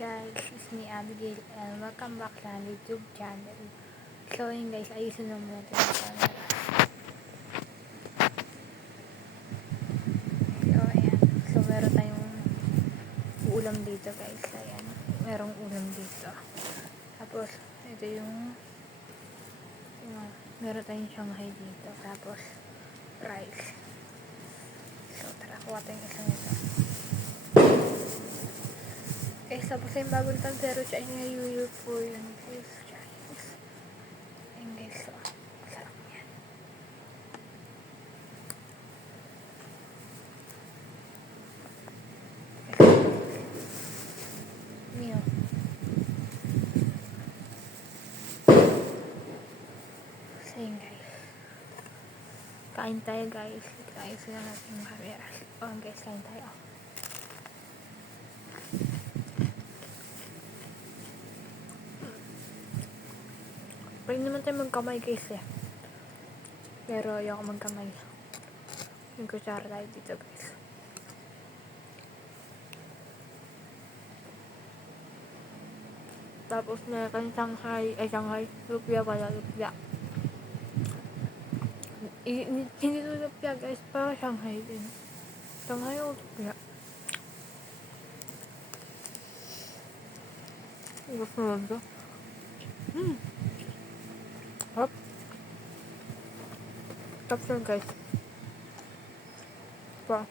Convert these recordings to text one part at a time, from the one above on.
guys, it's me Abigail and welcome back sa YouTube channel. So yun guys, ayusin na muna natin yung camera. So ayan, so meron tayong ulam dito guys, ayan, merong ulam dito. Tapos ito yung meron tayong Shanghai dito, tapos rice. So tara, kuha tayong isang ito. Guys, tapos yung bagong pero siya ay nayuyur po yun guys. Ayun guys, so masarap yan. Mio. So yun guys, kain tayo guys. Kain sila natin yung camera. Guys, kain tayo. Pwede naman tayo magkamay guys eh. Pero ayoko magkamay. Yung kutsara tayo dito guys. Tapos meron Shanghai, lupia pala, lupia. Hindi ito lupia guys, parang Shanghai din. Shanghai o lupia. Gusto mo ito? Hop. Top yun guys. Pa.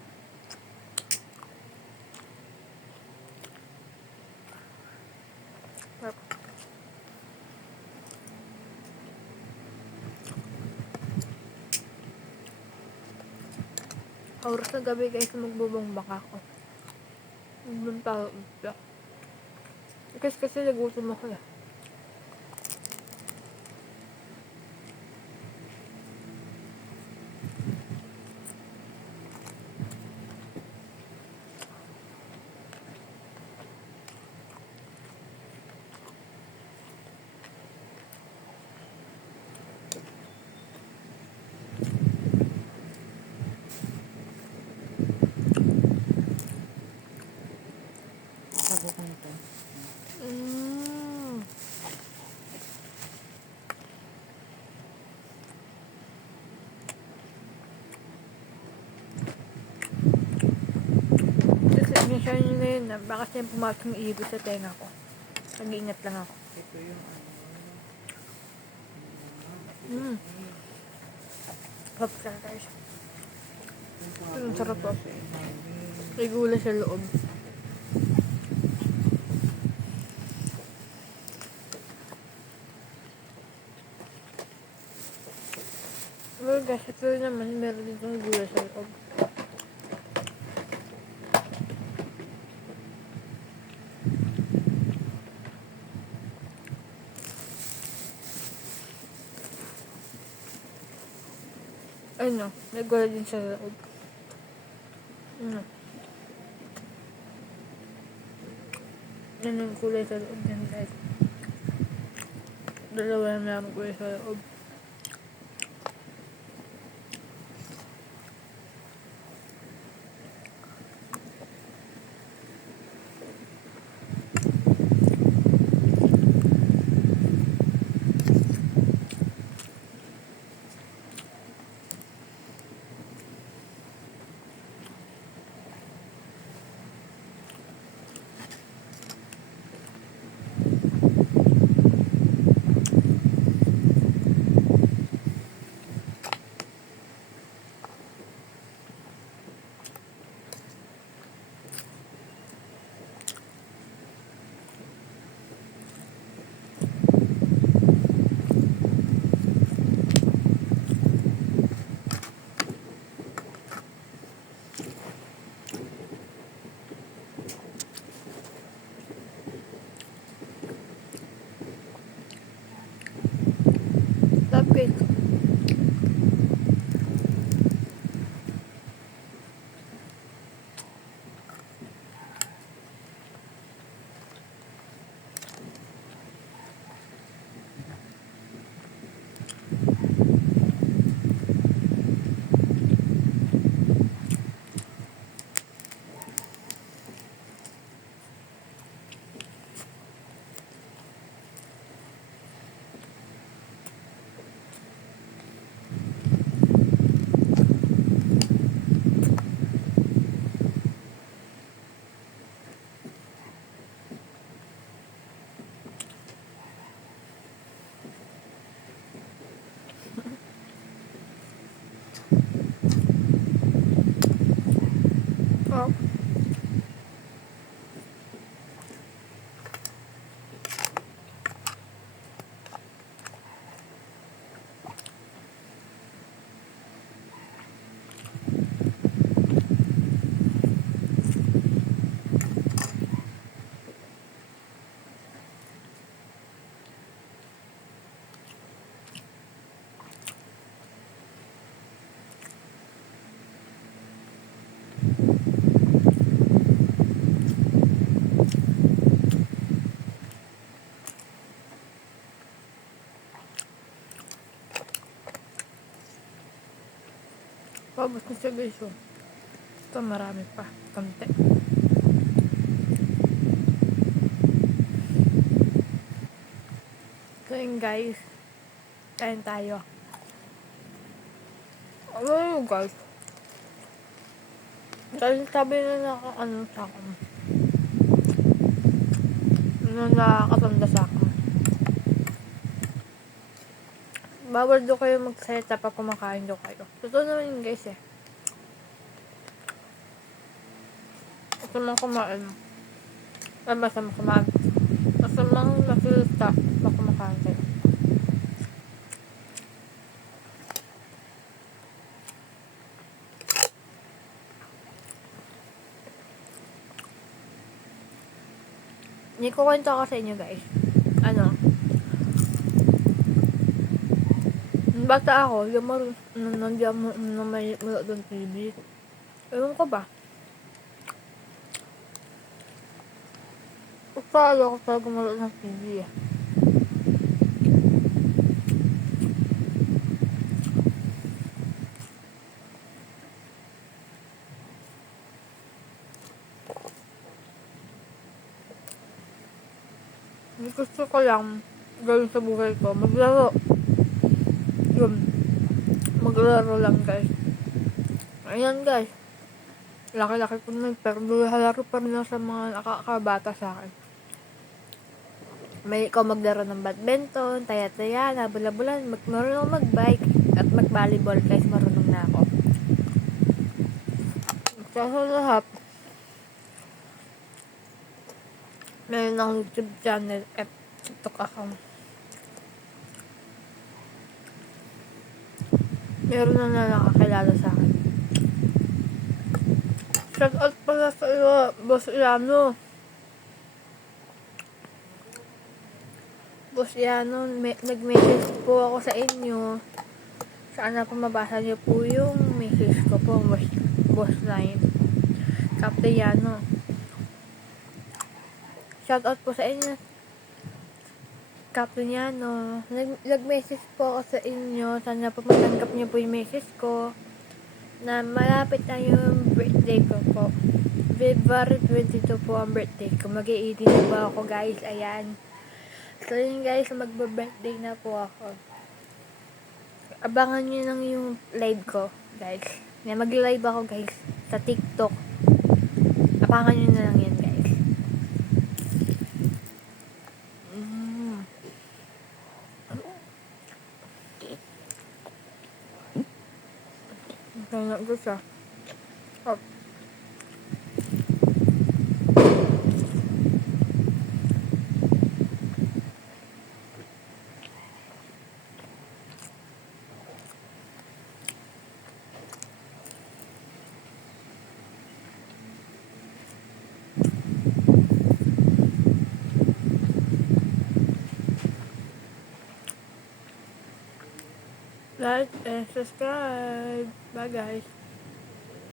Hop. Oras na gabi guys, magbubongbak ako. Magbunta ako. Kasi nagutom ako eh. Sabi ko nito. Minsan yun na yun na baka siya pumasok yung ibo sa tenga ko. Nag-iingat lang ako. Ito yung Pop starters. Ang sarap po. May gulay sa loob. Well guys, ito naman meron ditong gulay sa loob. Ano, may gulay din sa loob. Ano yung kulay sa loob yan guys. Dalawa na meron kulay sa loob. Cupcake. Oh. Paubos na siya guys. Oh. Ito marami pa. Konti. So yun guys. Kain tayo. Ano yun guys? Dahil sabi na sa akin. Nakakatanda sa akin. Bawal daw kayo magsalita pag kumakain daw kayo. Totoo naman yun guys eh. Basta mang kumain. Basta mang kumain. Basta mang masalita pag kumakain kayo. Hindi ko kwento ako sa inyo guys. Bata ako, yung nandiyan mo na may mula doon TV. Ewan ko ba? Ayaw ko talaga mula ng TV eh. Gusto ko lang gawin sa buhay ko, maglaro. Yun. Maglaro lang guys. Ayan guys. Laki-laki ko na pero halaro pa rin sa mga nakakabata sa akin. May ikaw maglaro ng badminton, taya-taya, nabula-bulan, marunong mag-bike at mag-volleyball guys, marunong na ako. Sa lahat, meron akong YouTube channel at TikTok account. Meron na nakakilala sa akin. Shout out pala sa iyo, Boss Iano. Boss Iano, nag-message po ako sa inyo. Sana po mabasa niyo po yung message ko po, Boss Line. Captain Iano. Shout out po sa inyo. Captain Iano. Nag-message po ako sa inyo. Sana po matanggap niyo po yung message ko. Na malapit na yung birthday ko po. February 22 po ang birthday ko. Mag-i-18 na po ako guys. Ayan. So yun guys, magba-birthday na po ako. Abangan nyo lang yung live ko guys. Mag-live ako guys sa TikTok. Abangan nyo na lang yan guys. Kaya ko siya. Oh. Like and subscribe. Bye guys.